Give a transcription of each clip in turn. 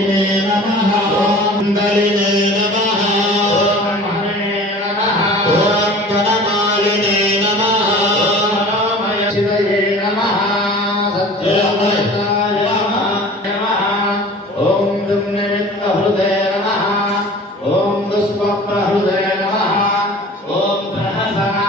కుటుకినే నమః ఓం దలినే నమః ఓం మహనే నమః ఓం గణమాలినే నమః మనోమయ శివయే నమః సత్యమయతాయ నమః ఓం దుమ్నిమిత్తహృదే నమః ఓం దుస్వప్నహృదే నమః ఓం సహసనా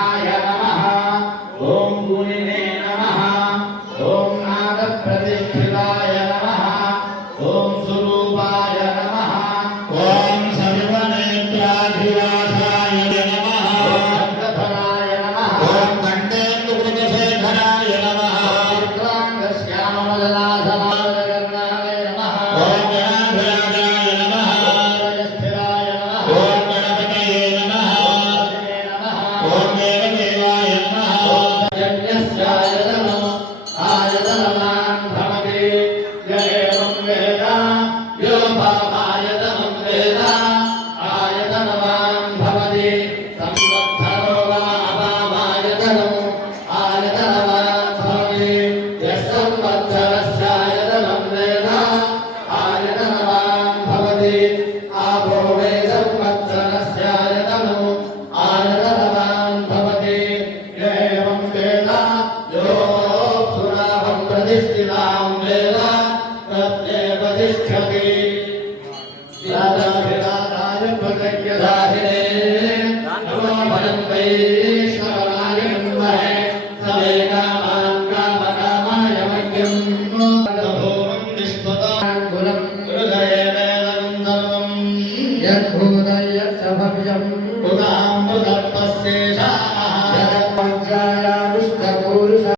Deus te dá um melão. থাকে